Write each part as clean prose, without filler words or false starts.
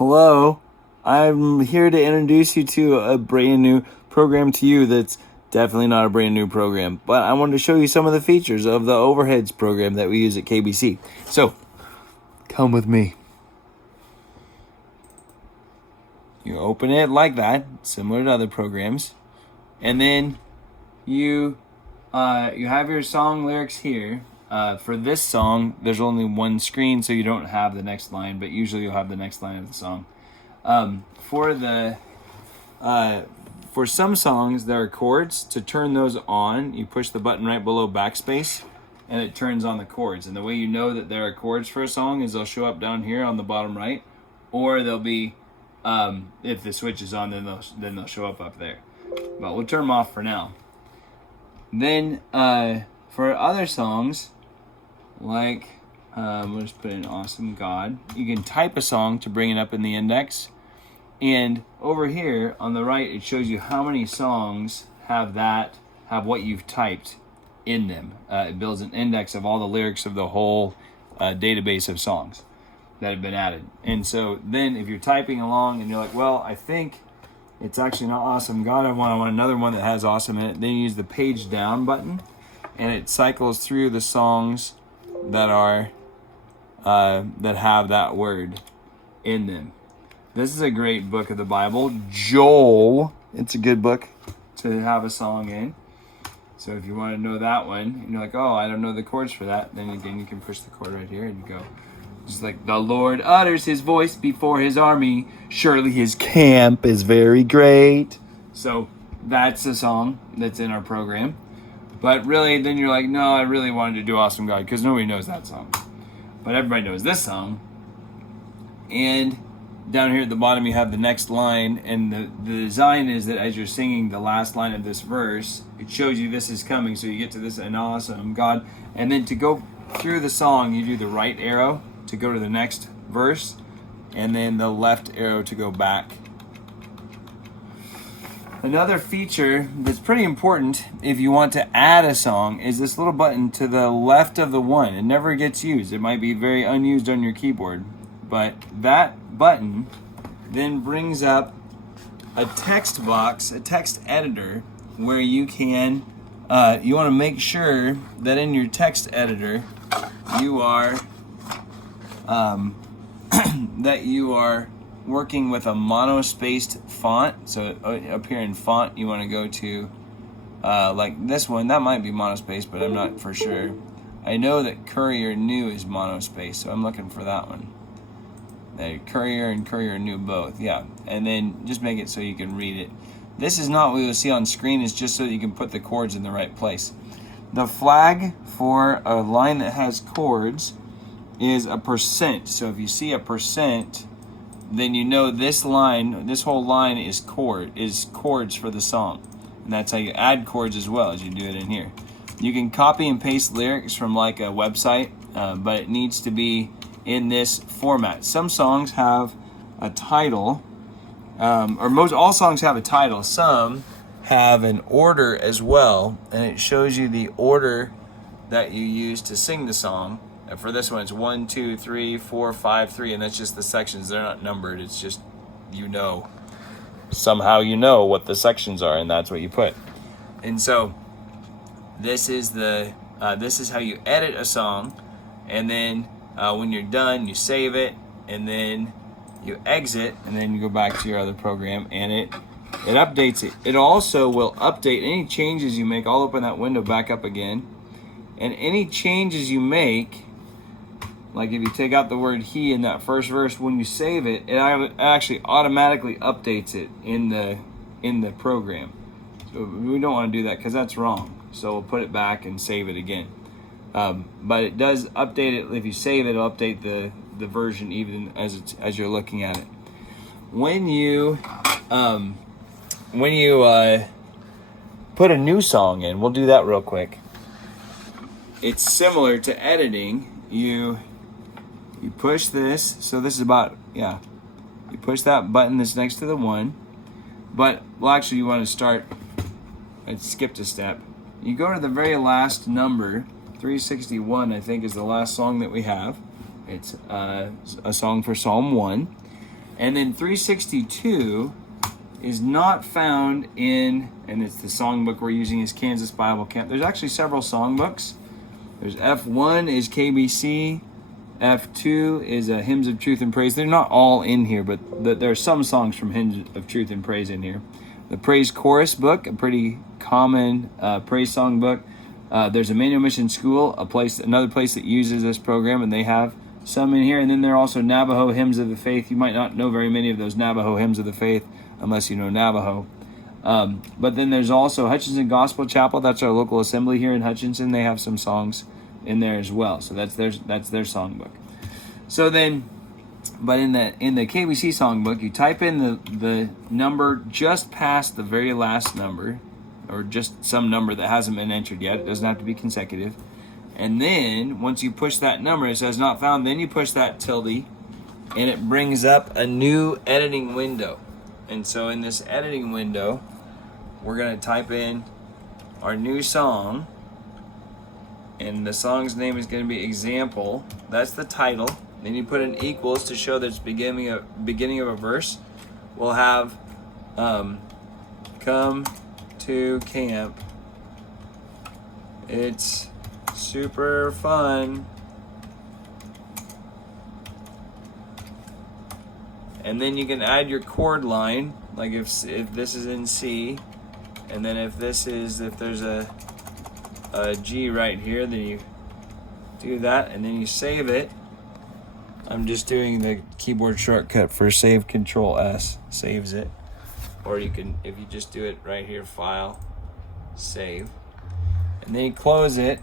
Hello, I'm here to introduce you to a brand new program to you that's definitely not a brand new program, but I wanted to show you some of the features of the Overheads program that we use at KBC. So, come with me. You open it like that, similar to other programs, and then you have your song lyrics here. For this song, there's only one screen, so you don't have the next line, but usually you'll have the next line of the song. For some songs, there are chords. To turn those on, you push the button right below backspace, and it turns on the chords. And the way you know that there are chords for a song is they'll show up down here on the bottom right, or they'll be, if the switch is on, then they'll show up there. But we'll turn them off for now. Then, for other songs, like, we'll just put in Awesome God. You can type a song to bring it up in the index. And over here on the right, it shows you how many songs have what you've typed in them. It builds an index of all the lyrics of the whole database of songs that have been added. And so then if you're typing along and you're like, well, I think it's actually not Awesome God, I want another one that has awesome in it, then you use the page down button, and it cycles through the songs that are that have that word in them. This is a great book of the Bible, Joel. It's a good book to have a song in. So if you want to know that one, and you're like, oh, I don't know the chords for that, then again, you can push the chord right here and you go. Just like, the Lord utters his voice before his army, surely his camp is very great. So that's a song that's in our program. But really, then you're like, no, I really wanted to do Awesome God, because nobody knows that song. But everybody knows this song. And down here at the bottom, you have the next line. And the design is that as you're singing the last line of this verse, it shows you this is coming. So you get to this, an awesome God. And then to go through the song, you do the right arrow to go to the next verse, and then the left arrow to go back. Another feature that's pretty important if you want to add a song is this little button to the left of the one. It never gets used. It might be very unused on your keyboard, but that button then brings up a text box, a text editor, where you can, you want to make sure that in your text editor you are that you are working with a monospaced font. So up here in font, you want to go to like this one. That might be monospaced, but I'm not for sure. I know that Courier New is monospaced, so I'm looking for that one. Courier and Courier New both, yeah. And then just make it so you can read it. This is not what you'll see on screen. It's just so that you can put the chords in the right place. The flag for a line that has chords is a %. So if you see a %, then you know this line, this whole line is chords for the song. And that's how you add chords as well as you do it in here. You can copy and paste lyrics from like a website, but it needs to be in this format. Some songs have a title, all songs have a title. Some have an order as well, and it shows you the order that you use to sing the song. And for this one, it's 1, 2, 3, 4, 5, 3, and that's just the sections. They're not numbered. It's just, somehow you know what the sections are, and that's what you put. And so this is how you edit a song, and then when you're done, you save it, and then you exit, and then you go back to your other program, and it updates it. It also will update any changes you make. I'll open that window back up again, and any changes you make, like if you take out the word he in that first verse, when you save it, it actually automatically updates it in the program. So we don't want to do that because that's wrong. So we'll put it back and save it again. But it does update it. If you save it, it'll update the version even as you're looking at it. When you put a new song in, we'll do that real quick. It's similar to editing. You push this, so this is you push that button that's next to the one, but actually you want to start, I skipped a step. You go to the very last number, 361 I think is the last song that we have. It's a song for Psalm 1, And then 362 is not found in, and it's the songbook we're using is Kansas Bible Camp. There's actually several songbooks. There's F1 is KBC, F2 is Hymns of Truth and Praise. They're not all in here, but there are some songs from Hymns of Truth and Praise in here. The Praise Chorus book, a pretty common praise song book. There's Emmanuel Mission School, another place that uses this program, and they have some in here. And then there are also Navajo Hymns of the Faith. You might not know very many of those Navajo Hymns of the Faith unless you know Navajo. But then there's also Hutchinson Gospel Chapel. That's our local assembly here in Hutchinson. They have some songs in there as well. So that's their songbook. So then, but in the KBC songbook, you type in the number just past the very last number, or just some number that hasn't been entered yet. It doesn't have to be consecutive. And then once you push that number, it says not found. Then you push that tilde, and it brings up a new editing window. And so in this editing window, we're going to type in our new song, and the song's name is going to be Example. That's the title. Then you put an equals to show that it's beginning of a verse. We'll have come to camp. It's super fun. And then you can add your chord line, like if this is in C, and then if there's a G right here, then you do that, and then you save it. I'm just doing the keyboard shortcut for save, Control S, saves it. Or you can, if you just do it right here, File, Save. And then you close it,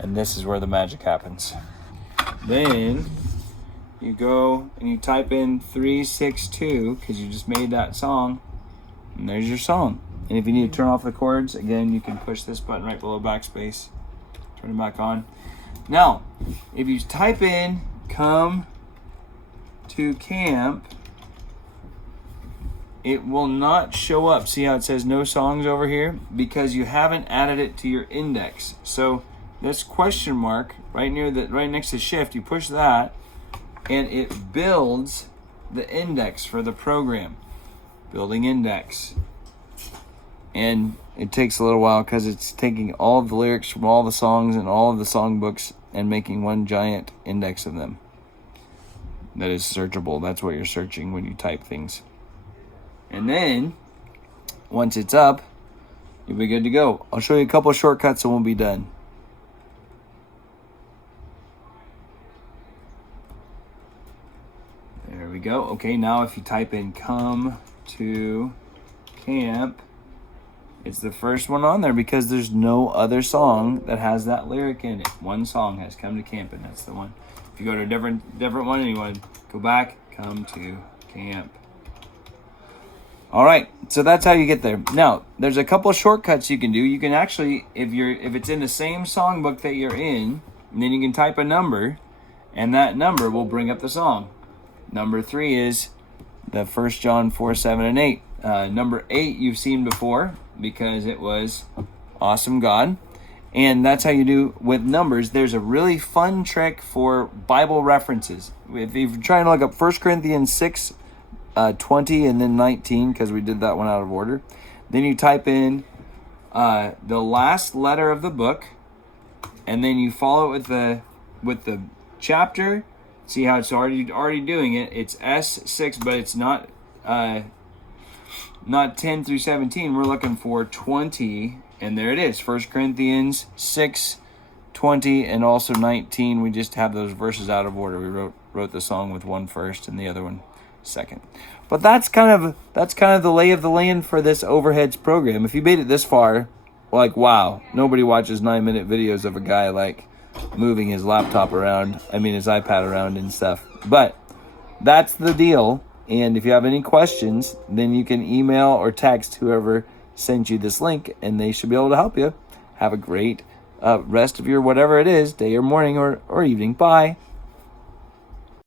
and this is where the magic happens. Then you go and you type in 362 because you just made that song, and there's your song. And if you need to turn off the chords, again, you can push this button right below backspace, turn it back on. Now, if you type in come to camp, it will not show up. See how it says no songs over here? Because you haven't added it to your index. So this question mark right next to shift, you push that, and it builds the index for the program. Building index. And it takes a little while because it's taking all of the lyrics from all the songs and all of the songbooks and making one giant index of them that is searchable. That's what you're searching when you type things. And then, once it's up, you'll be good to go. I'll show you a couple of shortcuts and we'll be done. There we go. Okay, now if you type in come to camp, it's the first one on there because there's no other song that has that lyric in it. One song has come to camp, and that's the one. If you go to a different one and you want to go back, come to camp. All right, so that's how you get there. Now, there's a couple of shortcuts you can do. You can actually, if it's in the same songbook that you're in, and then you can type a number, and that number will bring up the song. Number 3 is the 1 John 4, 7, and 8. Number 8 you've seen before because it was Awesome God. And that's how you do with numbers. There's a really fun trick for Bible references. If you're trying to look up 1 Corinthians 6, 20 and then 19, because we did that one out of order. Then you type in the last letter of the book, and then you follow it with the chapter. See how it's already doing it. It's S6, but it's not 10 through 17. We're looking for 20, and there it is. 1 Corinthians 6, 20, and also 19. We just have those verses out of order. We wrote the song with one first and the other one second. But that's kind of the lay of the land for this Overheads program. If you made it this far, like, wow, nobody watches 9-minute videos of a guy like moving his laptop around, his iPad around and stuff. But that's the deal. And if you have any questions, then you can email or text whoever sent you this link, and they should be able to help you. Have a great rest of your whatever it is, day or morning or evening. Bye.